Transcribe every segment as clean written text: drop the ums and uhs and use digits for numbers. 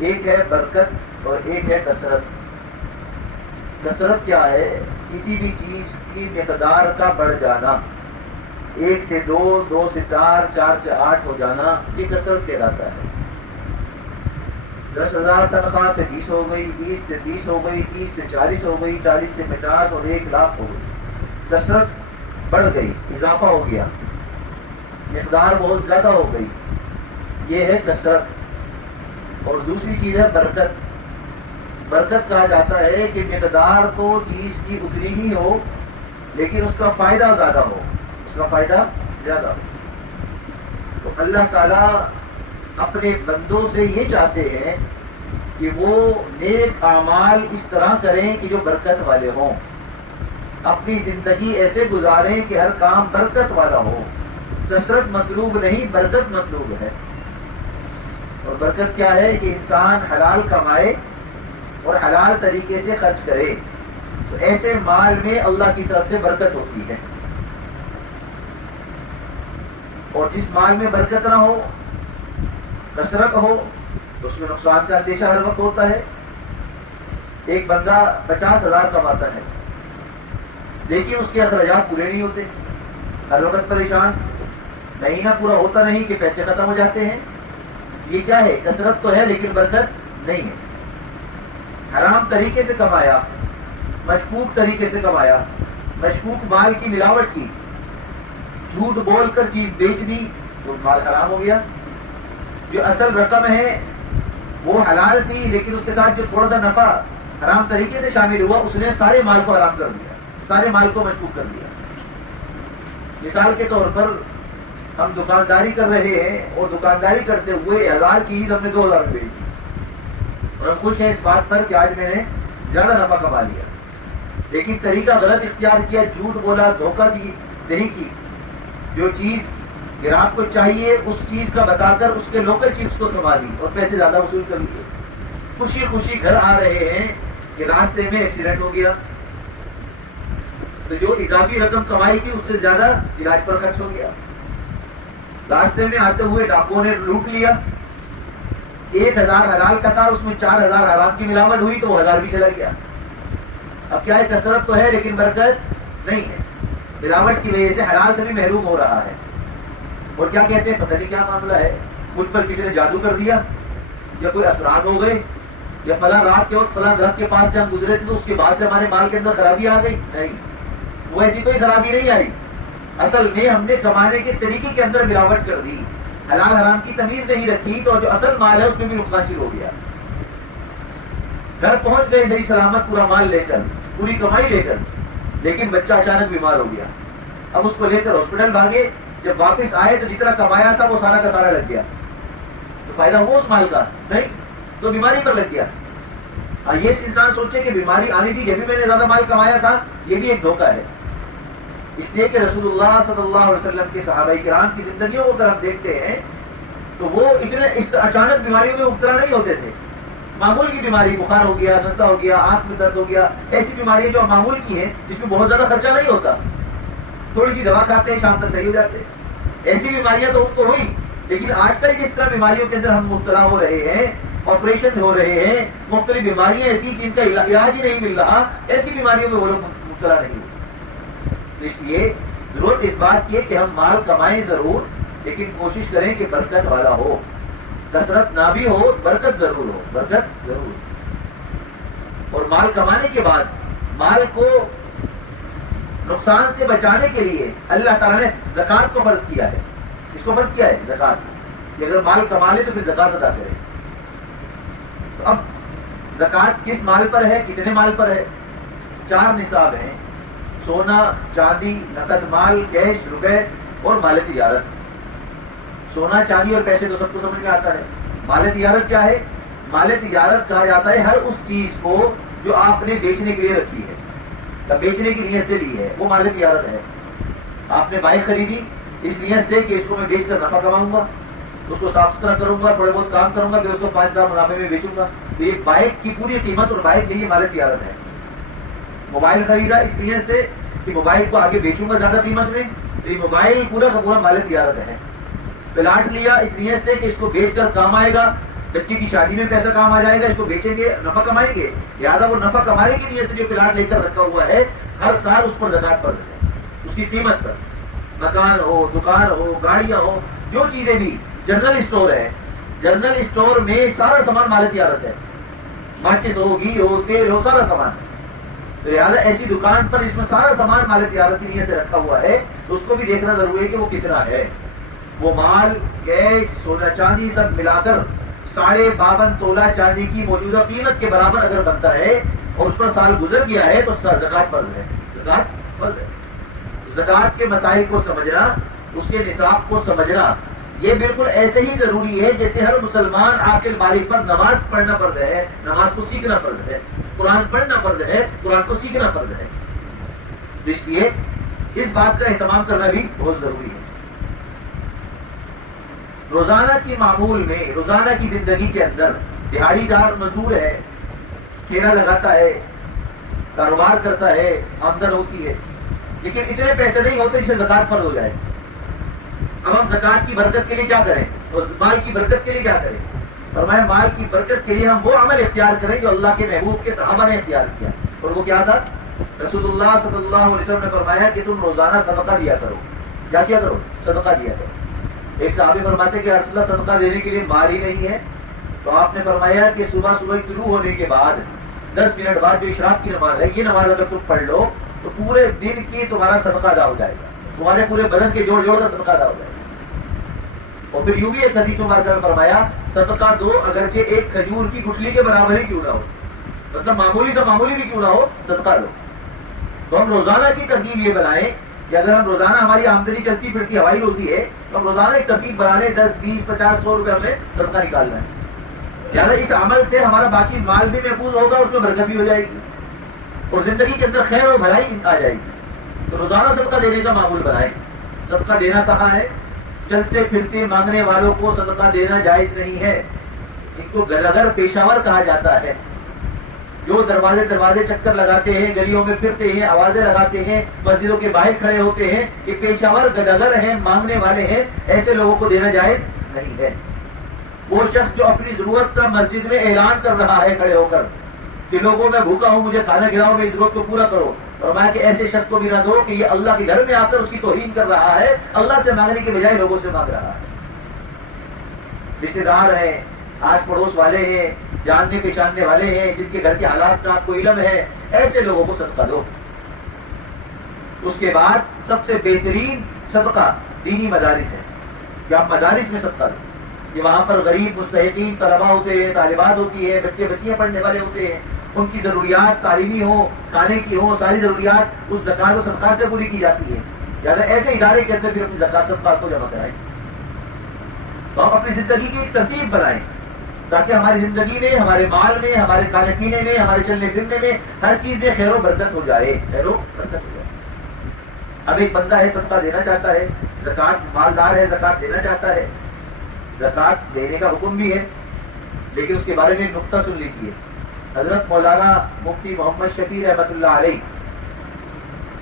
ایک ہے برکت اور ایک ہے کثرت۔ کثرت کیا ہے؟ کسی بھی چیز کی مقدار کا بڑھ جانا، 1 سے 2، 2 سے 4، 4 سے 8 ہو جانا، یہ کثرت کہلاتا ہے۔ 10,000 تنخواہ سے 20 ہو گئی، 20 سے 30 ہو گئی، 30 سے 40 ہو گئی، 40 سے 50 اور 1 لاکھ ہو گئی۔ کثرت بڑھ گئی، اضافہ ہو گیا، مقدار بہت زیادہ ہو گئی، یہ ہے کثرت۔ اور دوسری چیز ہے برکت۔ برکت کہا جاتا ہے کہ مقدار تو چیز کی اتنی ہی ہو لیکن اس کا فائدہ زیادہ ہو، اس کا فائدہ زیادہ ہو۔ تو اللہ تعالیٰ اپنے بندوں سے یہ چاہتے ہیں کہ وہ نیک اعمال اس طرح کریں کہ جو برکت والے ہوں، اپنی زندگی ایسے گزاریں کہ ہر کام برکت والا ہو۔ کثرت مطلوب نہیں، برکت مطلوب ہے۔ اور برکت کیا ہے؟ کہ انسان حلال کمائے اور حلال طریقے سے خرچ کرے، تو ایسے مال میں اللہ کی طرف سے برکت ہوتی ہے۔ اور جس مال میں برکت نہ ہو، کثرت ہو، تو اس میں نقصان کا اندیشہ ہر وقت ہوتا ہے۔ ایک بندہ 50,000 کماتا ہے لیکن اس کے اخراجات پورے نہیں ہوتے، ہر وقت پریشان، مہینہ پورا ہوتا نہیں کہ پیسے ختم ہو جاتے ہیں۔ یہ کیا ہے؟ کثرت تو ہے لیکن برکت نہیں ہے۔ حرام طریقے سے کمایا، مشکوک طریقے سے کمایا، مشکوک مال کی ملاوٹ کی، جھوٹ بول کر چیز بیچ دی تو مال حرام ہو گیا۔ جو اصل رقم ہے وہ حلال تھی لیکن اس کے ساتھ جو تھوڑا سا نفع حرام طریقے سے شامل ہوا، اس نے سارے مال کو حرام کر دیا، سارے مال کو مشکوک کر دیا۔ مثال کے طور پر ہم دکانداری کر رہے ہیں اور دکانداری کرتے ہوئے 1000 کی چیز ہم نے 2000 میں بیچ دی اور ہم خوش ہیں اس بات پر کہ آج میں نے زیادہ نفع کما لیا، لیکن طریقہ غلط اختیار کیا، جھوٹ بولا، دھوکہ دہی کی۔ جو چیز گراہک کو چاہیے اس چیز کا بتا کر اس کے لوکل چیز کو کما لی اور پیسے زیادہ وصول کر لیے۔ خوشی خوشی گھر آ رہے ہیں کہ راستے میں ایکسیڈنٹ ہو گیا، تو جو اضافی رقم کمائی تھی اس سے زیادہ علاج پر خرچ ہو گیا۔ راستے میں آتے ہوئے ڈاکوؤں نے لوٹ لیا، 1000 حلال کا تھا، اس میں 4000 حرام کی ملاوٹ ہوئی تو وہ 1000 بھی چلا گیا۔ اب کیا ہے؟ کثرت تو ہے لیکن برکت نہیں ہے، ملاوٹ کی وجہ سے حلال سے بھی محروم ہو رہا ہے۔ اور کیا کہتے ہیں؟ پتہ نہیں کیا معاملہ ہے، مجھ پر کسی نے جادو کر دیا یا کوئی اثرات ہو گئے یا فلاں رات کے وقت فلاں درخت کے پاس سے ہم گزرے تھے تو اس کے بعد سے ہمارے مال کے اندر خرابی آ گئی۔ نہیں، وہ ایسی کوئی خرابی نہیں آئی، اصل میں ہم نے کمانے کے طریقے کے اندر ملاوٹ کر دی، حلال حرام کی تمیز نہیں رکھی، تو جو اصل مال ہے اس میں بھی نقصان شروع ہو گیا۔ گھر پہنچ گئے صحیح سلامت پورا مال لے کر، پوری کمائی لے کر، لیکن بچہ اچانک بیمار ہو گیا، اب اس کو لے کر ہاسپٹل بھاگے، جب واپس آئے تو جتنا کمایا تھا وہ سارا کا سارا لگ گیا۔ تو فائدہ ہوا اس مال کا؟ نہیں، تو بیماری پر لگ گیا۔ یہ انسان سوچے کہ بیماری آنی تھی جب بھی میں نے زیادہ مال کمایا تھا، یہ بھی ایک دھوکہ ہے۔ اس لیے کہ رسول اللہ صلی اللہ علیہ وسلم کے صحابہ کرام کی زندگیوں کو اگر ہم دیکھتے ہیں تو وہ اتنے اچانک بیماریوں میں مبتلا نہیں ہوتے تھے۔ معمول کی بیماری، بخار ہو گیا، نزلہ ہو گیا، آنکھ میں درد ہو گیا، ایسی بیماریاں جو معمول کی ہیں جس میں بہت زیادہ خرچہ نہیں ہوتا، تھوڑی سی دوا کھاتے ہیں شام تک صحیح ہو جاتے ہیں، ایسی بیماریاں تو ان کو ہوئی۔ لیکن آج کل جس طرح بیماریوں کے اندر ہم مبتلا ہو رہے ہیں، آپریشن ہو رہے ہیں، مختلف بیماریاں ایسی جن کا علاج ہی نہیں مل رہا، ایسی بیماریوں میں وہ لوگ مبتلا نہیں ہوتے۔ اس لیے ضرورت اس بات کی ہے کہ ہم مال کمائیں ضرور، لیکن کوشش کریں کہ برکت والا ہو، کثرت نہ بھی ہو، برکت ضرور ہو، برکت ضرور۔ اور مال کمانے کے بعد مال کو نقصان سے بچانے کے لیے اللہ تعالیٰ نے زکوٰۃ کو فرض کیا ہے۔ اس کو فرض کیا ہے؟ زکوٰۃ، کہ اگر مال کما لے تو پھر زکوٰۃ ادا کرے۔ تو اب زکوٰۃ کس مال پر ہے؟ کتنے مال پر ہے؟ 4 نصاب ہیں: سونا، چاندی، نقد مال، کیش، روپے اور مال تجارت۔ سونا، چاندی اور پیسے تو سب کو سمجھ میں آتا ہے۔ مال تجارت کیا ہے؟ مال تجارت کہا جاتا ہے ہر اس چیز کو جو آپ نے بیچنے کے لیے رکھی ہے یا بیچنے کی نیت سے لی ہے، وہ مال تجارت ہے۔ آپ نے بائک خریدی اس نیت سے کہ اس کو میں بیچ کر نفع کماؤں گا، اس کو صاف ستھرا کروں گا، تھوڑے بہت کام کروں گا، پھر اس کو 5000 منافع میں بیچوں گا، تو یہ بائک کی پوری قیمت اور بائک کی یہ مال تجارت ہے۔ موبائل خریدا اس نیت سے کہ موبائل کو آگے بیچوں گا زیادہ قیمت میں، تو یہ موبائل پورا کا پورا مال تجارت ہے۔ پلاٹ لیا اس نیت سے کہ اس کو بیچ کر کام آئے گا، بچی کی شادی میں پیسہ کام آ جائے گا، اس کو بیچیں گے نفع کمائیں گے، لہٰذا وہ نفع کمانے کی نیت سے جو پلاٹ لے کر رکھا ہوا ہے ہر سال اس پر زکات فرض ہے، اس کی قیمت پر، مکان ہو، دکان ہو، گاڑیاں ہو، جو چیزیں بھی، جنرل اسٹور ہے، جنرل اسٹور میں سارا سامان مال تجارت ہے، ماچس ہو، گھی ہو، تیل ہو، سارا سامان ہے، تو لہٰذا ایسی دکان پر اس میں سارا سامان مال تجارت کی نیت سے رکھا ہوا ہے، تو اس کو بھی دیکھنا ضروری ہے کہ وہ کتنا ہے۔ وہ مال، کیش، سونا چاندی سب ملا کر 52.5 تولہ چاندی کی موجودہ قیمت کے برابر اگر بنتا ہے اور اس پر سال گزر گیا ہے تو زکات فرض ہے، زکات فرض ہے۔ زکات کے مسائل کو سمجھنا، اس کے نصاب کو سمجھنا، یہ بالکل ایسے ہی ضروری ہے جیسے ہر مسلمان عاقل بالغ پر نماز پڑھنا فرض ہے، نماز کو سیکھنا فرض ہے، قرآن پڑھنا فرض ہے، قرآن کو سیکھنا فرض ہے۔ اس لیے اس بات کا اہتمام کرنا بھی بہت ضروری ہے۔ روزانہ کی معمول میں، روزانہ کی زندگی کے اندر دیہڑی دار مزدور ہے، ٹھیلا لگاتا ہے، کاروبار کرتا ہے، آمدن ہوتی ہے، لیکن اتنے پیسے نہیں ہوتے جسے زکات فرض ہو جائے۔ اب ہم زکات کی برکت کے لیے کیا کریں اور مال کی برکت کے لیے کیا کریں؟ فرمایا مال کی برکت کے لیے ہم وہ عمل اختیار کریں جو اللہ کے محبوب کے صحابہ نے اختیار کیا، اور وہ کیا تھا؟ رسول اللہ صلی اللہ علیہ وسلم نے فرمایا کہ تم روزانہ صدقہ دیا کرو۔ کیا کیا کرو؟ صدقہ دیا کرو۔ ایک صحابی فرماتے کہ رسول اللہ صدقہ دینے کے لیے مال ہی نہیں ہے، تو آپ نے فرمایا کہ صبح طلوع ہونے کے بعد 10 منٹ بعد جو اشراق کی نماز ہے، یہ نماز اگر تم پڑھ لو تو پورے دن کی تمہارا صدقہ ادا ہو جائے گا، تمہارے پورے بدن کے جوڑ کا صدقہ ادا ہو جائے گا۔ اور پھر یوں بھی ایک حدیث مبارکہ میں فرمایا صدقہ دو اگرچہ ایک کھجور کی گٹھلی کے برابر ہی کیوں نہ ہو، مطلب معمولی سے معمولی بھی کیوں نہ ہو، صدقہ دو۔ تو ہم روزانہ کی ترتیب یہ بنائیں کہ اگر ہم روزانہ، ہماری آمدنی چلتی پھرتی ہوائی روزی ہے، تو ہم روزانہ ایک ترتیب بنا لیں، 10 20 50 100 روپے ہمیں صدقہ نکالنا ہے، لہٰذا اس عمل سے ہمارا باقی مال بھی محفوظ ہوگا، اس میں برکت بھی ہو جائے گی اور زندگی کے اندر خیر اور بھلائی آ جائے گی۔ تو روزانہ صدقہ دینے کا معمول بنائیں۔ صدقہ دینا کہاں ہے؟ چلتے پھرتے مانگنے والوں کو صدقہ دینا جائز نہیں ہے، ان کو گداگر پیشاور کہا جاتا ہے، جو دروازے چکر لگاتے ہیں، گلیوں میں پھرتے ہیں، آوازیں لگاتے ہیں، مسجدوں کے باہر کھڑے ہوتے ہیں، یہ پیشاور گداگر ہیں، مانگنے والے ہیں، ایسے لوگوں کو دینا جائز نہیں ہے۔ وہ شخص جو اپنی ضرورت کا مسجد میں اعلان کر رہا ہے کھڑے ہو کر کہ لوگوں میں بھوکا ہوں، مجھے کھانا کھلاؤ، میری ضرورت کو پورا کرو، فرمایا کہ ایسے شخص کو بھی نہ دو کہ یہ اللہ کے گھر میں آ کر اس کی توہین کر رہا ہے، اللہ سے مانگنے کے بجائے لوگوں سے مانگ رہا ہے۔ رشتے دار ہیں، آس پڑوس والے ہیں، جاننے پہچاننے والے ہیں، جن کے گھر کے حالات کا آپ کو علم ہے، ایسے لوگوں کو صدقہ دو۔ اس کے بعد سب سے بہترین صدقہ دینی مدارس ہے، کہ آپ مدارس میں صدقہ دو، کہ وہاں پر غریب مستحقین طلبہ ہوتے ہیں، طالبات ہوتی ہے، بچے بچیاں پڑھنے والے ہوتے ہیں، ان کی ضروریات تعلیمی ہو، کھانے کی ہو، ساری ضروریات اس زکات و صدقات سے پوری کی جاتی ہے، لہٰذا ایسے ادارے کے اندر بھی اپنی زکات صدقات کو جمع کرائیں۔ تو ہم اپنی زندگی کی ایک ترتیب بنائیں تاکہ ہماری زندگی میں، ہمارے مال میں، ہمارے کھانے پینے میں، ہمارے چلنے پھرنے میں، ہر چیز میں خیر و برکت ہو جائے، خیر و برکت ہو جائے۔ اب ایک بندہ ہے صدقہ دینا چاہتا ہے، زکات مالدار ہے، زکات دینا چاہتا ہے، زکات دینے کا حکم بھی ہے، لیکن اس کے بارے میں ایک نقطہ سن لیجیے۔ حضرت مولانا مفتی محمد شفیع رحمۃ اللہ علیہ،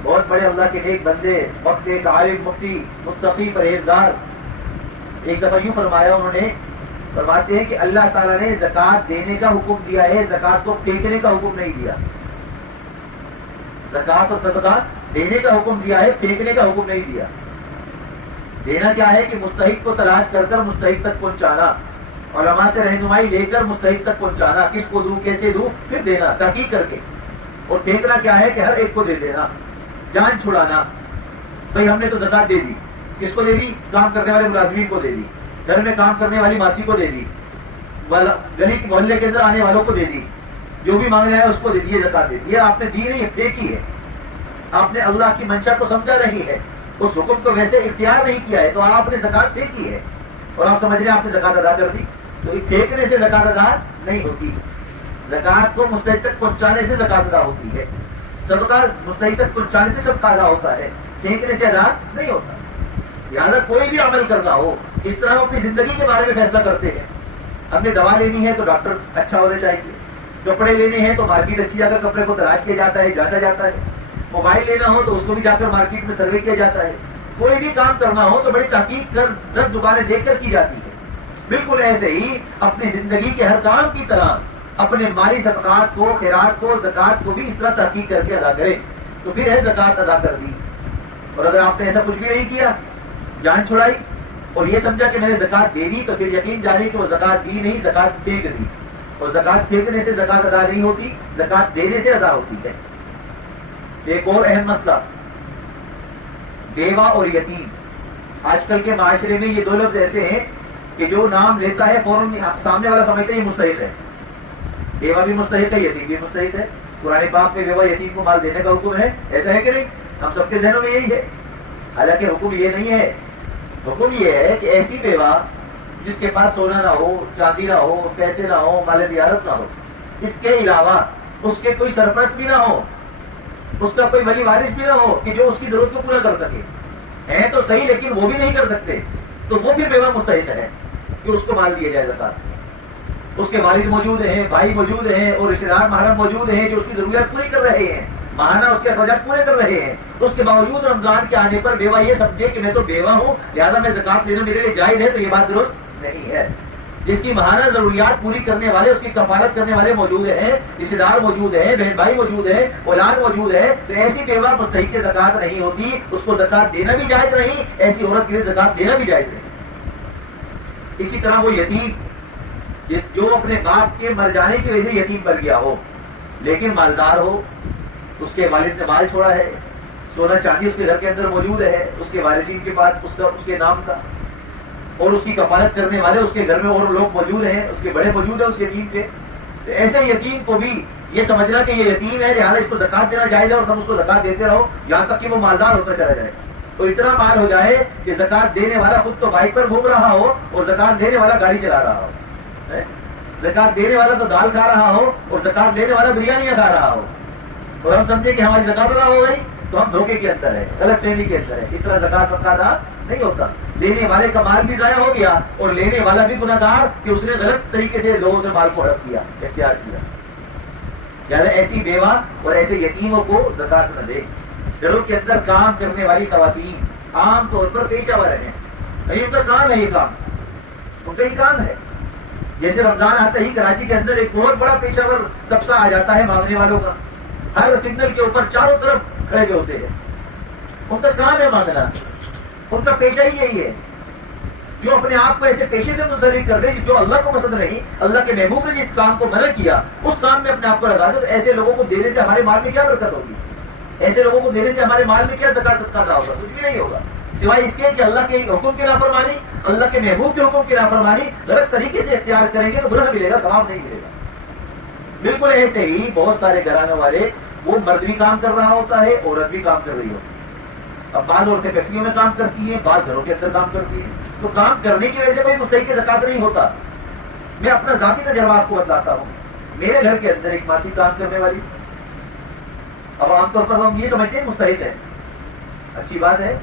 بہت بڑے اللہ کے نیک بندے، وقت ایک عالم، مفتی، متقی، پرہیزگار، ایک دفعہ یوں فرمایا انہوں نے، فرماتے ہیں کہ اللہ تعالیٰ نے زکات دینے کا حکم دیا ہے، زکات کو پھینکنے کا حکم نہیں دیا۔ زکات اور صدقہ دینے کا حکم دیا ہے، پھینکنے کا حکم نہیں دیا۔ دینا کیا ہے کہ مستحق کو تلاش کر کر مستحق تک پہنچانا، علماء سے رہنمائی لے کر مستحق تک پہنچانا، کس کو دوں، کیسے دوں، پھر دینا تحقیق کر کے۔ اور پھینکنا کیا ہے کہ ہر ایک کو دے دینا، جان چھڑانا۔ بھئی ہم نے تو زکات دے دی، کس کو دے دی؟ کام کرنے والے ملازمین کو دے دی، گھر میں کام کرنے والی ماسی کو دے دی، گلی محلے کے اندر آنے والوں کو دے دی، جو بھی مانگنے آیا اس کو دے دی، یہ زکات دے دی۔ یہ آپ نے دی نہیں، پھینکی ہے، آپ نے اللہ کی منشا کو سمجھا نہیں ہے، اس حکم کو ویسے اختیار نہیں کیا ہے، تو آپ نے زکات پھینکی ہے اور آپ سمجھ رہے ہیں آپ نے زکات ادا کر دی۔ تو یہ پھینکنے سے زکات ادا نہیں ہوتی، زکات کو مستحق تک پہنچانے سے زکات ادا ہوتی ہے، صدقہ مستحق تک پہنچانے سے صدقہ ادا ہوتا ہے، پھینکنے سے ادا نہیں ہوتا۔ لہٰذا کوئی بھی عمل کرنا ہو، اس طرح ہم اپنی زندگی کے بارے میں فیصلہ کرتے ہیں۔ ہم نے دوا لینی ہے تو ڈاکٹر اچھا ہونا چاہیے، کپڑے لینے ہیں تو مارکیٹ اچھی جا کر کپڑے کو تلاش کیا جاتا ہے، جانچا جاتا ہے، موبائل لینا ہو تو اس کو بھی جا کر مارکیٹ میں سروے کیا جاتا ہے، کوئی بھی کام کرنا ہو تو بڑی تحقیق کر 10 دکانیں دیکھ کر کی جاتی ہے، بالکل ایسے ہی اپنی زندگی کے ہر کام کی طرح اپنے مالی صدقات کو، خیرات کو، زکوٰۃ کو بھی اس طرح تحقیق کر کے ادا کرے، تو پھر ہے زکوٰۃ ادا کر دی۔ اور اگر آپ نے ایسا کچھ بھی نہیں کیا، جان چھڑائی اور یہ سمجھا کہ میں نے زکوٰۃ دے دی، تو پھر یقین جانے کہ وہ زکوٰۃ دی نہیں، زکوٰۃ پھینک دی، اور زکوٰۃ پھینکنے سے زکوٰۃ ادا نہیں ہوتی، زکوٰۃ دینے سے ادا ہوتی ہے۔ ایک اور اہم مسئلہ، بیوہ اور یتیم۔ آج کل کے معاشرے میں یہ دو لفظ ایسے ہیں کہ جو نام لیتا ہے فوراً سامنے والا سمجھتا ہے یہ مستحق ہے۔ بیوہ بھی مستحق ہے، یتیم بھی مستحق ہے۔ قرآن پاک میں بیوہ یتیم کو مال دینے کا حکم ہے، ایسا ہے کہ نہیں؟ ہم سب کے ذہنوں میں یہی ہے، حالانکہ حکم یہ نہیں ہے۔ حکم یہ ہے کہ ایسی بیوہ جس کے پاس سونا نہ ہو، چاندی نہ ہو، پیسے نہ ہو، مال دیارت نہ ہو، اس کے علاوہ اس کے کوئی سرپرست بھی نہ ہو، اس کا کوئی ولی وارث بھی نہ ہو کہ جو اس کی ضرورت کو پورا کر سکے، ہیں تو صحیح لیکن وہ بھی نہیں کر سکتے، تو وہ بھی بیوہ مستحق ہے کہ اس کو مال دیا جائے زکوٰۃ۔ اس کے والد موجود ہیں، بھائی موجود ہیں اور رشتے دار محرم موجود ہیں جو اس کی ضروریات پوری کر رہے ہیں، ماہانہ اس کے اخراجات پورے کر رہے ہیں، اس کے باوجود رمضان کے آنے پر بیوہ یہ سمجھے کہ میں تو بیوہ ہوں لہٰذا میں زکوٰۃ دینا میرے لیے جائز ہے، تو یہ بات درست نہیں ہے۔ جس کی ماہانہ ضروریات پوری کرنے والے، اس کی کفالت کرنے والے موجود ہیں، رشتے دار موجود ہیں، بہن بھائی موجود ہیں، اولاد موجود ہے، تو ایسی بیوہ مستحق زکوٰۃ نہیں ہوتی، اس کو زکوٰۃ دینا بھی جائز نہیں، ایسی عورت کے لیے زکوٰۃ دینا بھی جائز نہیں۔ اسی طرح وہ یتیم جو اپنے باپ کے مر جانے کی وجہ سے یتیم بن گیا ہو لیکن مالدار ہو، اس کے والد نے مال چھوڑا ہے، سونا چاندی اس کے گھر کے اندر موجود ہے، اس کے وارثین کے پاس اس کے نام کا، اور اس کی کفالت کرنے والے اس کے گھر میں اور لوگ موجود ہیں، اس کے بڑے موجود ہیں اس یتیم کے، تو ایسے یتیم کو بھی یہ سمجھنا کہ یہ یتیم ہے لہٰذا اس کو زکوٰۃ دینا جائز ہے، اور سب اس کو زکوٰۃ دیتے رہو یہاں تک کہ وہ مالدار ہوتا چلا جائے، تو اتنا مال ہو جائے کہ زکوٰۃ دینے والا خود تو بائک پر گھوم رہا ہو اور زکوٰۃ دینے والا گاڑی چلا رہا ہو، زکوٰۃ دینے والا تو دال کھا رہا ہو اور زکوٰۃ دینے والا بریانیاں کھا رہا ہو، اور ہم سمجھے کہ ہماری زکوٰۃ ادا ہو گئی تو ہم دھوکے کے اندر ہے، غلط فہمی کے اندر ہے۔ اس طرح زکوٰۃ صدقہ ادا نہیں ہوتا، دینے والے کا مال بھی ضائع ہو گیا اور لینے والا بھی گناہ گار کہ اس نے غلط طریقے سے لوگوں سے مال کو ہڑپ کیا، اختیار کیا۔ یعنی ایسی بیوہ اور ایسے یتیموں کو زکوٰۃ نہ دے۔ گھروں کے اندر کام کرنے والی خواتین عام طور پر پیشہ ور ہیں، ان کا کام ہے، یہ کام ان کا ہی کام ہے۔ جیسے رمضان آتا ہی کراچی کے اندر ایک بہت بڑا پیشہ ور طبقہ آ جاتا ہے مانگنے والوں کا، ہر سگنل کے اوپر چاروں طرف کھڑے جو ہوتے ہیں، ان کا کام ہے مانگنا، ان کا پیشہ ہی یہی ہے۔ جو اپنے آپ کو ایسے پیشے سے منسلک کر دے جو اللہ کو پسند نہیں، اللہ کے محبوب نے جس کام کو منع کیا اس کام میں اپنے آپ کو لگا دے، تو ایسے لوگوں کو دینے سے ہمارے مال میں کیا برکت ہوگی؟ ایسے لوگوں کو دینے سے ہمارے مال میں کیا زکوٰۃ صدقہ ادا ہوگا؟ کچھ بھی نہیں ہوگا، سوائے اس کے کہ اللہ کے حکم کی نافرمانی، اللہ کے محبوب کے حکم کی نافرمانی غلط طریقے سے اختیار کریں گے تو گناہ ملے گا، ثواب نہیں ملے گا۔ بالکل ایسے ہی بہت سارے گھرانوں والے، وہ مرد بھی کام کر رہا ہوتا ہے، عورت بھی کام کر رہی ہوتی ہے۔ اب بعض عورتیں فیکٹریوں میں کام کرتی ہیں، بعض گھروں کے اندر کام کرتی ہیں، تو کام کرنے کی وجہ سے کوئی مستحق زکوٰۃ نہیں ہوتا۔ میں اپنا ذاتی تجربہ آپ کو بتلاتا ہوں۔ میرے گھر کے اندر ایک ماسی کام کرنے والی، اب عام طور پر ہم یہ سمجھتے ہیں مستحق ہے، اچھی بات ہے،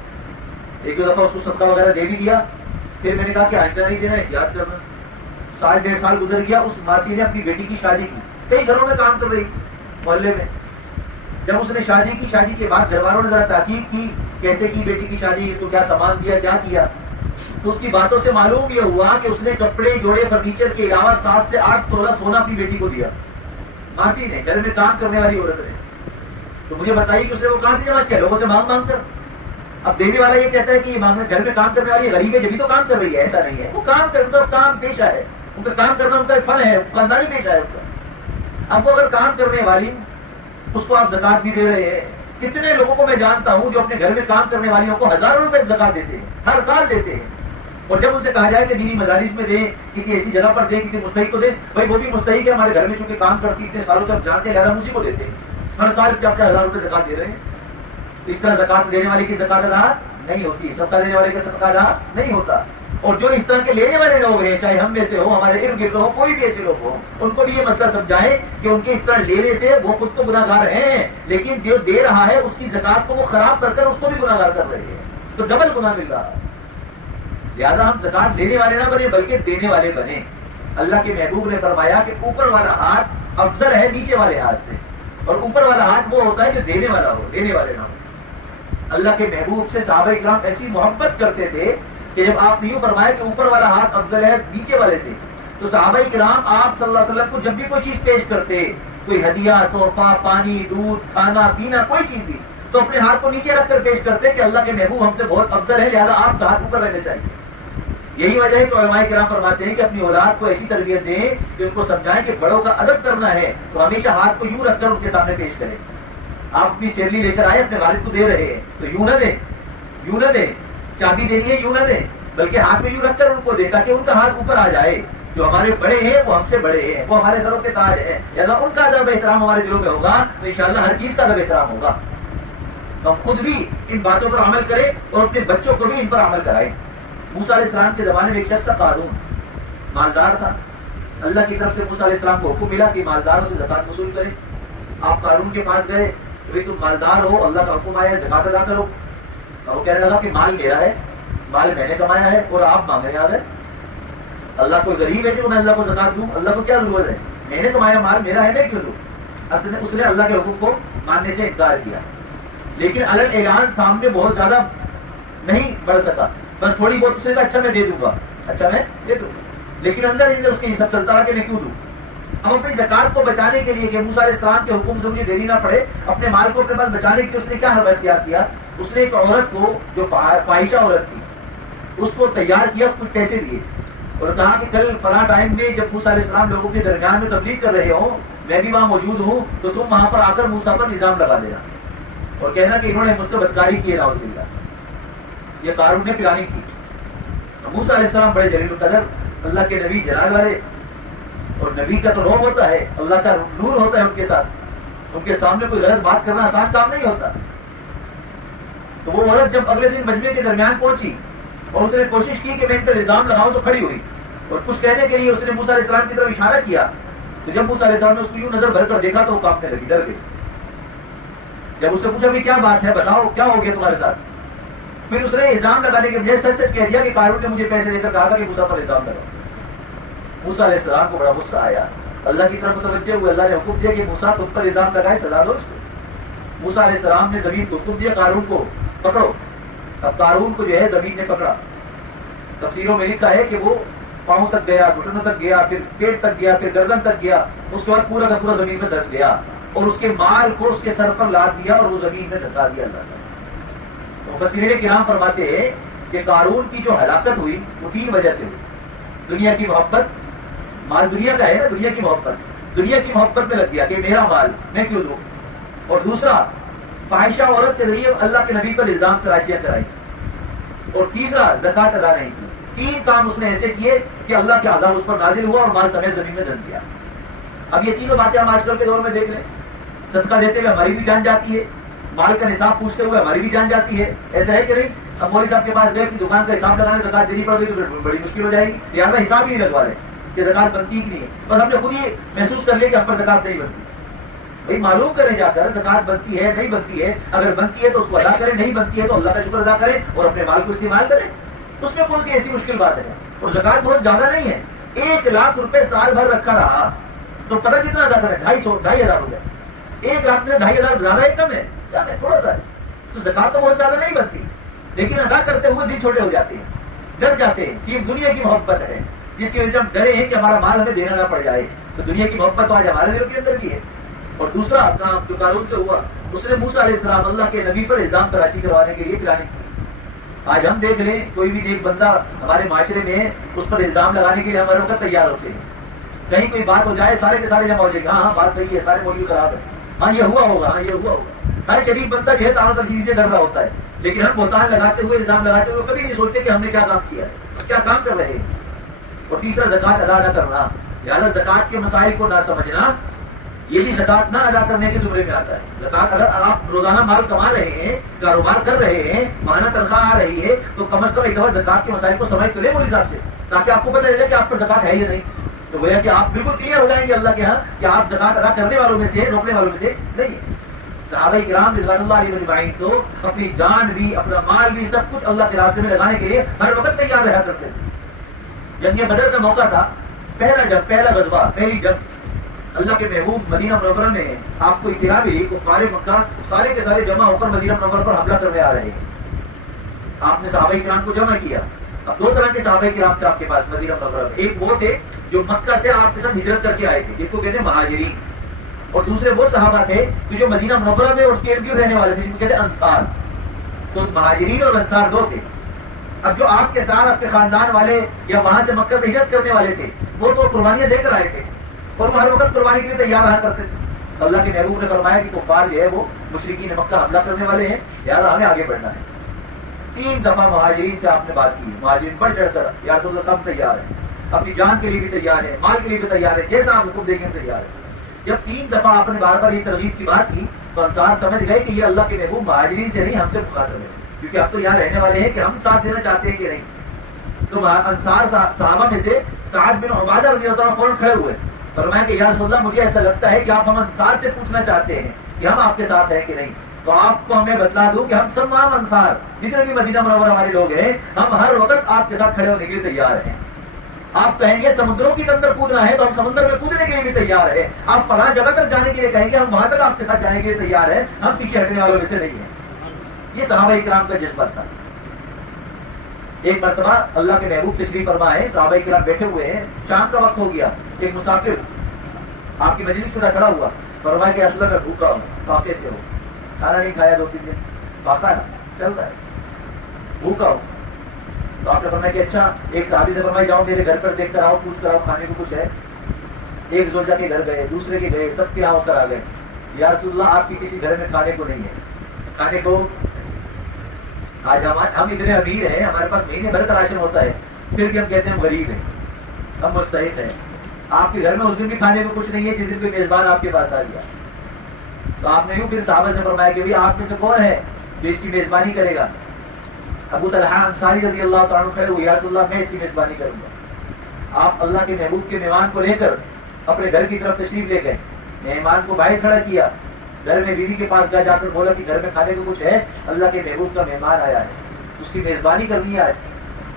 ایک دو دفعہ اس کو صدقہ وغیرہ دے بھی دیا، پھر میں نے کہا کہ آئندہ نہیں دینا، احتیاط کرنا۔ سال ڈیڑھ سال گزر گیا، اس ماسی نے اپنی بیٹی کی شادی کی، کئی گھروں میں کام کر رہی محلے میں۔ جب اس نے شادی کی، شادی کے بعد گھر والوں نے ذرا تحقیق کی کیسے کی بیٹی کی شادی، اس کو کیا سامان دیا، کیا کیا، تو اس کی باتوں سے معلوم یہ ہوا کہ اس نے کپڑے جوڑے فرنیچر کے علاوہ 7 سے 8 تولہ سونا اپنی بیٹی کو دیا، ماسی نے، گھر میں کام کرنے والی عورت نے۔ تو مجھے بتائیے کہ اس نے وہ کہاں سے جمع کیا؟ لوگوں سے مانگ مانگ کر۔ اب دینے والا یہ کہتا ہے کہ گھر میں کام کرنے والی غریب ہے جبھی تو کام کر رہی ہے، ایسا نہیں ہے، وہ کام کرنے کا کام پیشہ ہے، ان کا کام کرنا ان کا فن ہے، خاندانی پیشہ ہے ان کا۔ اب وہ اگر کام کرنے والی، اس کو آپ زکوٰۃ بھی دے رہے ہیں۔ کتنے لوگوں کو میں جانتا ہوں جو اپنے گھر میں کام کرنے والیوں کو ہزاروں روپے زکوٰۃ دیتے ہیں، ہر سال دیتے ہیں، اور جب ان سے کہا جائے کہ دینی مدارس میں دیں، کسی ایسی جگہ پر دیں، کسی مستحق کو دیں، بھائی وہ بھی مستحق ہے، ہمارے گھر میں چونکہ کام کرتی اتنے سالوں سے ہم جانتے ہیں لہٰذا اسی کو دیتے ہیں، ہر سال 1000 روپے زکوٰۃ دے رہے ہیں۔ اس طرح زکوٰۃ دینے والے کی زکوٰۃ ادا نہیں ہوتی، صدقہ دینے والے کا صدقہ ادا نہیں ہوتا۔ اور جو اس طرح کے لینے والے لوگ ہیں، چاہے ہم میں سے ہو، ہمارے ارد گرد ہو، کوئی بھی ایسے لوگ ہو، ان کو بھی یہ مسئلہ سمجھائیں کہ ان کے اس طرح لینے سے وہ خود تو گناہ گار ہیں، لیکن جو دے رہا ہے اس کی زکوٰۃ کو وہ خراب کر کر اس کو بھی گناہ گار کر رہے ہیں، تو ڈبل گناہ مل رہا ہے۔ لہٰذا ہم زکوٰۃ دینے والے نہ بنے بلکہ دینے والے بنے۔ اللہ کے محبوب نے فرمایا کہ اوپر والا ہاتھ افضل ہے نیچے والے ہاتھ سے، اور اوپر والا ہاتھ وہ ہوتا ہے جو دینے والا ہو، لینے والے نہ ہو۔ اللہ کے محبوب سے صحابہ کرام ایسی محبت کرتے تھے کہ جب آپ نے یوں فرمایا کہ اوپر والا ہاتھ افضل ہے نیچے والے سے، تو صحابہ کرام آپ صلی اللہ علیہ وسلم کو جب بھی کوئی چیز پیش کرتے، کوئی ہدیہ، تحفہ، پانی، دودھ، کھانا پینا، کوئی چیز بھی، تو اپنے ہاتھ کو نیچے رکھ کر پیش کرتے کہ اللہ کے محبوب ہم سے بہت افضل ہے، لہذا آپ کا ہاتھ اوپر رہنا چاہیے۔ یہی وجہ ہے کہ علماء کرام فرماتے ہیں کہ اپنی اولاد کو ایسی تربیت دیں کہ ان کو سمجھائیں کہ بڑوں کا ادب کرنا ہے تو ہمیشہ ہاتھ کو یوں رکھ کر ان کے سامنے پیش کریں۔ آپ اپنی سیرلی لے کر آئے، اپنے والد کو دے رہے ہیں تو یوں نہ دیں، یوں نہ دیں، چابی دینی ہے یوں نہ دیں، بلکہ ہاتھ میں یوں رکھ کر ان کو دے تاکہ ان کا ہاتھ اوپر آ جائے۔ جو ہمارے بڑے ہیں وہ ہم سے بڑے ہیں، وہ ہمارے گھروں کے تاج ہیں، اگر ان کا ادب احترام ہمارے دلوں میں ہوگا تو انشاءاللہ ہر چیز کا ادب احترام ہوگا۔ ہم خود بھی ان باتوں پر عمل کریں اور اپنے بچوں کو بھی ان پر عمل کرائیں۔ موسیٰ علیہ السلام کے زمانے میں ایک شخص تھا قارون، مالدار تھا۔ اللہ کی طرف سے موسیٰ علیہ السلام کو حکم ملا کہ مالداروں سے زکوٰۃ وصول کریں۔ آپ قارون کے پاس گئے، بھائی تم مالدار ہو، اللہ کا حکم آیا ہے زکوٰۃ ادا کرو۔ اور وہ کہنے لگا کہ مال میرا ہے، مال میں نے کمایا ہے اور آپ مانگنے آ گئے۔ اللہ کوئی غریب ہے جو میں اللہ کو زکوٰۃ دوں؟ اللہ کو کیا ضرورت ہے؟ میں نے کمایا مال میرا ہے، میں کیوں دوں؟ اصل میں اس نے اللہ کے حکم کو ماننے سے انکار کیا، لیکن علل اعلان سامنے بہت زیادہ نہیں بڑھ سکا، بس تھوڑی بہت اس نے کہا اچھا میں دے دوں گا، اچھا میں دے دوں، لیکن اندر اندر اس کے یہ سب چلتا رہا کہ میں کیوں دوں۔ اب اپنی زکوٰۃ کو بچانے کے لیے کہ موسیٰ علیہ السلام کے حکم سے مجھے دیری نہ پڑے، اپنے مال کو اپنے پاس بچانے کے لیے اس نے کیا حربہ اختیار کیا؟ اس نے ایک عورت کو جو فاحشہ عورت تھی اس کو تیار کیا، کچھ پیسے دیے اور کہا کہ کل فلاں ٹائم میں جب موسیٰ علیہ السلام لوگوں کے درمیان میں تبلیغ کر رہے ہوں، میں بھی وہاں موجود ہوں، تو تم وہاں پر آ کر موسیٰ پر الزام لگا دینا اور کہنا کہ انہوں نے مجھ سے بدکاری کی ہے، نعوذ باللہ۔ یہ قارون نے پلاننگ کی۔ موسیٰ علیہ السلام بڑے جلیل القدر، اللہ کے نبی جلال والے، اور نبی کا تو روب ہوتا ہے، اللہ کا نور ہوتا ہے ان کے ساتھ، ان کے سامنے کوئی غلط بات کرنا آسان کام نہیں ہوتا۔ تو وہ عورت جب اگلے دن مجمع کے درمیان پہنچی اور اس نے کوشش کی کہ میں ان پر الزام لگاؤں، تو کھڑی ہوئی اور کچھ کہنے کے لیے اس نے موسیٰ علیہ السلام کی طرف اشارہ کیا، تو جب موسیٰ علیہ السلام نے اس کو یوں نظر بھر کر دیکھا تو وہ کانپنے لگی، ڈر گئی۔ جب اس سے پوچھا بھی کیا بات ہے، بتاؤ کیا ہو گیا تمہارے ساتھ، پھر اس نے الزام لگانے کے بجائے سچ سچ کہہ دیا کہ قارون نے مجھے پیسے دے کر کہا تھا کہ موسیٰ پر الزام لگاؤ۔ موسیٰ علیہ السلام کو بڑا غصہ آیا، اللہ کی طرف متوجہ ہوئے، اللہ نے حکم دیا کہ موسیٰ تم پر الزام لگائے، سزا دو اس کو۔ موسیٰ علیہ السلام نے زمین کو حکم دیا قارون کو پکڑو۔ اب قارون کو جو ہے زمین نے پکڑا، تفسیروں میں لکھا ہے کہ وہ پاؤں تک گیا، گھٹنوں تک گیا، پھر پیٹ تک گیا، پھر گردن تک گیا، اس کے بعد پورا کا پورا زمین میں دھس گیا اور اس کے مال کو اس کے سر پر لاد دیا اور وہ زمین میں دھسا دیا اللہ نے۔ مفسرین کرام فرماتے ہیں کہ قارون کی جو ہلاکت ہوئی وہ 3 وجہ سے ہوئی۔ دنیا کی محبت، مال دنیا کا ہے نا، دنیا کی محبت میں لگ گیا کہ میرا مال میں کیوں دوں، اور دوسرا فاحشہ عورت کے ذریعے اللہ کے نبی پر الزام تراشیاں کرائی، اور تیسرا زکوٰۃ ادا نہیں کی۔ 3 کام اس نے ایسے کیے کہ اللہ کے عذاب اس پر نازل ہوا اور مال سمیت زمین میں دھس گیا۔ اب یہ تینوں باتیں ہم آج کل کے دور میں دیکھ لیں، صدقہ دیتے ہوئے ہماری بھی جان جاتی ہے، مال کا نصاب پوچھتے ہوئے ہماری بھی جان جاتی ہے، ایسا ہے کہ نہیں؟ ہم مولوی صاحب کے پاس گئے، اپنی دکان کا حساب لگانے زکوٰۃ دینی پڑ گئی تو بڑی مشکل ہو جائے گی، لہٰذا حساب ہی نہیں لگوا رہے کہ زکوٰۃ بنتی کہ نہیں ہے، بس ہم نے خود ہی محسوس کر لیا کہ ہم پر زکوٰۃ نہیں بنتی۔ بھائی معلوم کریں جا کر زکوٰۃ بنتی ہے نہیں بنتی ہے، اگر بنتی ہے تو اس کو ادا کریں، نہیں بنتی ہے تو اللہ کا شکر ادا کریں اور اپنے مال کو استعمال کریں، اس میں کون سی ایسی مشکل بات ہے؟ اور زکوٰۃ بہت زیادہ نہیں ہے، 1 لاکھ روپے سال بھر رکھا رہا تو پتہ کتنا ادا کریں؟ 2,500 روپے۔ 1 لاکھ میں 2,500 زیادہ ہے کم ہے کیا ہے؟ تھوڑا سا ہے۔ تو زکوٰۃ تو بہت زیادہ نہیں بنتی، لیکن ادا کرتے ہوئے دل چھوٹے ہو جاتے ہیں، ڈر جاتے ہیں۔ یہ دنیا کی محبت ہے جس کی وجہ سے ہم ڈرے ہیں کہ ہمارا مال ہمیں دینا نہ پڑ جائے، تو دنیا کی محبت تو آج ہمارے دلوں کے اندر بھی ہے۔ اور دوسرا کام جو قارون سے ہوا، اس نے موسیٰ علیہ السلام اللہ کے نبی پر الزام تراشی کروانے کے لیے پلاننگ کی۔ آج ہم دیکھ لیں کوئی بھی نیک بندہ ہمارے معاشرے میں اس پر الزام لگانے کے لیے ہمارے وقت تیار ہوتے ہیں، کہیں کوئی بات ہو جائے سارے کے سارے جمع ہو جائے گا، ہاں بات صحیح ہے، سارے مولوی خراب ہے، ہاں یہ ہوا ہوگا، ہاں یہ ہوا ہوگا۔ ہر شریف بندہ جو ہے تعارف ترجیح سے ڈر رہا ہوتا ہے، لیکن ہم بہتان لگاتے ہوئے الزام لگاتے ہوئے کبھی نہیں سوچتے کہ ہم نے کیا کام کیا ہے، کیا کام کر رہے ہیں۔ اور تیسرا زکوٰۃ ادا نہ کرنا، لہٰذا زکوٰۃ کے مسائل کو نہ سمجھنا یہ بھی زکوٰۃ نہ ادا کرنے کے زمرے میں آتا ہے۔ زکوٰۃ اگر آپ روزانہ مال کما رہے ہیں، کاروبار کر رہے ہیں، ماہانہ تنخواہ آ رہی ہے، تو کم از کم ایک دفعہ زکوٰۃ کے مسائل کو سمجھ تو لیں مولوی صاحب سے، تاکہ آپ کو پتہ چلے کہ آپ پر زکوٰۃ ہے یا نہیں۔ تو گویا کہ آپ بالکل کلیئر ہو جائیں گے اللہ کے ہاں کہ آپ زکوٰۃ ادا کرنے والوں میں سے، روکنے والوں میں سے نہیں ہیں۔ صحابہ کرام رضوان اللہ علیہ اجمعین تو اپنی جان بھی، اپنا مال بھی، سب کچھ اللہ کے راستے میں لگانے کے لیے ہر وقت تیار رہا کرتے تھے۔ جنگ بدر کا موقع تھا، پہلا غزوہ، پہلی جنگ، اللہ کے محبوب مدینہ منورہ میں آپ کو اطلاع ملی، کفار مکہ سارے کے سارے جمع ہو کر مدینہ منورہ پر حملہ کرنے آ رہے ہیں۔ آپ نے صحابہ کرام کو جمع کیا، اب دو طرح کے صحابہ کرام تھے آپ کے پاس مدینہ منورہ میں. ایک وہ تھے جو مکہ سے آپ کے ساتھ ہجرت کر کے آئے تھے، جن کو کہتے ہیں مہاجرین، اور دوسرے وہ صحابہ تھے کہ جو مدینہ منورہ میں اور اس کے ارد گرد رہنے والے تھے، جن کو کہتے ہیں انصار. تو مہاجرین اور انصار دو تھے. اب جو آپ کے ساتھ آپ کے خاندان والے یا وہاں سے مکہ سے ہجرت کرنے والے تھے، وہ تو قربانیاں دے کر آئے تھے اور وہ ہر وقت قربانی کے لیے تیار رہا کرتے تھے. اللہ کے محبوب نے فرمایا کہ کفار جو ہے وہ مشرکین مکہ حملہ کرنے والے ہیں، لہٰذا ہمیں آگے بڑھنا ہے. 3 دفعہ مہاجرین سے آپ نے بات کی. مہاجرین بڑھ چڑھ کر یا رسول اللہ سب تیار ہیں، اپنی جان کے لیے بھی تیار ہے، مال کے لیے بھی تیار ہے، جیسا آپ حکم دیکھیں تیار ہے. جب 3 دفعہ آپ نے بار بار یہ ترغیب کی بات کی تو انصار سمجھ گئے کہ یہ اللہ کے محبوب مہاجرین سے نہیں ہم سے مخاطب ہے، کیونکہ اب تو یہاں رہنے والے ہیں کہ ہم ساتھ دینا چاہتے ہیں کہ نہیں. تو انصار صحابہ میں سے سعد بن عبادہ رضی اللہ عنہ فوراً کھڑے ہوئے، فرمایا کہ یا رسول اللہ مجھے ایسا لگتا ہے کہ آپ ہم انصار سے پوچھنا چاہتے ہیں کہ ہم آپ کے ساتھ ہیں کہ نہیں. تو آپ کو ہمیں بتلا دوں کہ ہم سب عام انصار جتنے بھی مدینہ منورہ ہمارے لوگ ہیں، ہم ہر وقت آپ کے ساتھ کھڑے ہونے کے لیے تیار ہیں. آپ کہیں گے سمندروں کے اندر کودنا ہے تو ہم سمندر میں کودنے کے لیے بھی تیار ہیں. آپ فلاں جگہ تک جانے کے لیے کہیں گے ہم وہاں تک آپ کے ساتھ جانے کے لیے تیار ہیں، ہم پیچھے ہٹنے والوں میں سے نہیں ہیں. یہ صحابہ کرام کا جذبہ تھا. ایک مرتبہ اللہ کے محبوب تشریف فرما ہے، صحابہ کرام بیٹھے ہوئے ہیں، شام کا وقت ہو گیا. ایک مسافر آپ کی مجلس میں کھڑا ہوا، فرمایا کہ اصل میں بھوکا ہوں، فاقے سے ہوں، کھانا نہیں کھایا 2-3 دن سے، فاقہ چل رہا ہے، بھوکا ہوں. تو آپ نے فرمایا کہ اچھا. ایک صحابی سے فرمایا جاؤ میرے گھر پر دیکھ کر آؤ، پوچھ کر آؤ کھانے کو کچھ ہے. ایک زوجہ کے گھر گئے، دوسرے کے گئے، سب کے یہاں ہو کر آ گئے. یا رسول اللہ آپ کی کسی گھر میں کھانے کو نہیں ہے. کھانے کو آج ہم اتنے امیر ہیں، ہمارے پاس مہینے بھر کا راشن ہوتا ہے، پھر بھی ہم کہتے ہیں ہم غریب ہیں، ہم مستحق ہیں. آپ کے گھر میں اس دن بھی کھانے کو کچھ نہیں ہے جس دن کوئی میزبان آپ کے پاس آ گیا. تو آپ نے یوں پھر صحابہ سے فرمایا کہ آپ میں سے کون ہے جو اس کی میزبانی کرے گا؟ ابو طلحہ انصاری رضی اللہ تعالیٰ عنہ کھڑے ہوئے، یا رسول اللہ میں اس کی میزبانی کروں گا. آپ اللہ کے محبوب کے مہمان کو لے کر اپنے گھر کی طرف تشریف لے گئے. مہمان کو باہر کھڑا کیا، گھر میں بیوی کے پاس جا کر بولا کہ گھر میں کھانے کو کچھ ہے، اللہ کے محبوب کا مہمان آیا ہے، اس کی میزبانی کرنی ہے آج.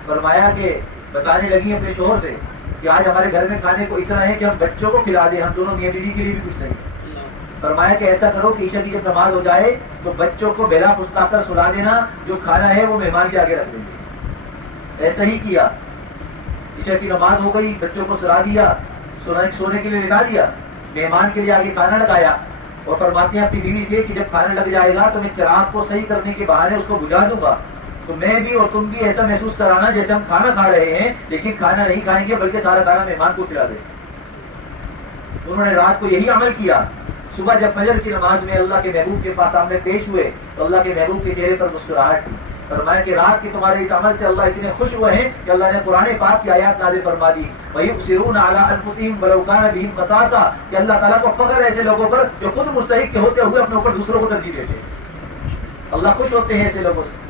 فرمایا کہ بتانے لگی اپنے شوہر سے کہ آج ہمارے گھر میں کھانے کو اتنا ہے کہ ہم بچوں کو کھلا دیں، ہم دونوں میاں بیوی کے لیے بھی کچھ نہیں. فرمایا کہ ایسا کرو کہ عشاء کی جب نماز ہو جائے تو بچوں کو بیلا پستا کر سلا دینا، جو کھانا ہے وہ مہمان کے آگے رکھ دیں گے. ایسا ہی کیا. عشاء کی نماز ہو گئی، بچوں کو سلا دیا، سونے کے لیے لٹا دیا، مہمان کے لیے آگے کھانا لگایا. اور فرماتے ہیں اپنی بیوی سے کہ جب کھانا لگ جائے گا تو میں چراغ کو صحیح کرنے کے بہانے اس کو بجھا دوں گا، تو میں بھی اور تم بھی ایسا محسوس کرانا جیسے ہم کھانا کھا رہے ہیں، لیکن کھانا نہیں کھائیں گے بلکہ سارا کھانا مہمان کو کھلا دیں. انہوں نے رات کو یہی عمل کیا. صبح جب فجر کی نماز میں اللہ کے محبوب کے پاس سامنے پیش ہوئے تو اللہ کے محبوب کے چہرے پر مسکراہٹ تھی. فرمایا کہ رات کے تمہارے اس عمل سے اللہ اتنے خوش ہوئے ہیں کہ اللہ نے قرآن پاک کی آیات نازل فرما دی، وَيُؤْثِرُونَ عَلَىٰ أَنفُسِهِمْ وَلَوْ كَانَ بِهِمْ خَصَاصَةٌ، کہ اللہ تعالیٰ کو فخر ہے ایسے لوگوں پر جو خود مستحق کے ہوتے ہوئے اپنے اوپر دوسروں کو ترجیح دیتے ہیں. اللہ خوش ہوتے ہیں ایسے لوگوں سے.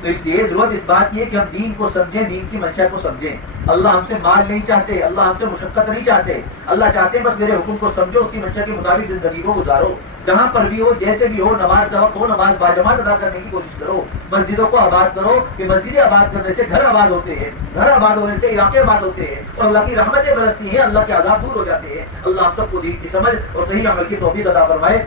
تو اس لیے ضرورت اس بات کی ہے کہ ہم دین کو سمجھیں، دین کی منشا کو سمجھیں. اللہ ہم سے مال نہیں چاہتے، اللہ ہم سے مشقت نہیں چاہتے. اللہ چاہتے ہیں بس میرے حکم کو سمجھو، اس کی منشا کے مطابق زندگی کو گزارو. جہاں پر بھی ہو، جیسے بھی ہو، نماز کا وقت ہو، نماز باجماعت ادا کرنے کی کوشش کرو. مسجدوں کو آباد کرو، کہ مسجدیں آباد کرنے سے گھر آباد ہوتے ہیں، گھر آباد ہونے سے علاقے آباد ہوتے ہیں، اور اللہ کی رحمتیں برستی ہیں، اللہ کے عذاب دور ہو جاتے ہیں. اللہ ہم سب کو دین کی سمجھ اور صحیح عمل کی توفیق عطا فرمائے.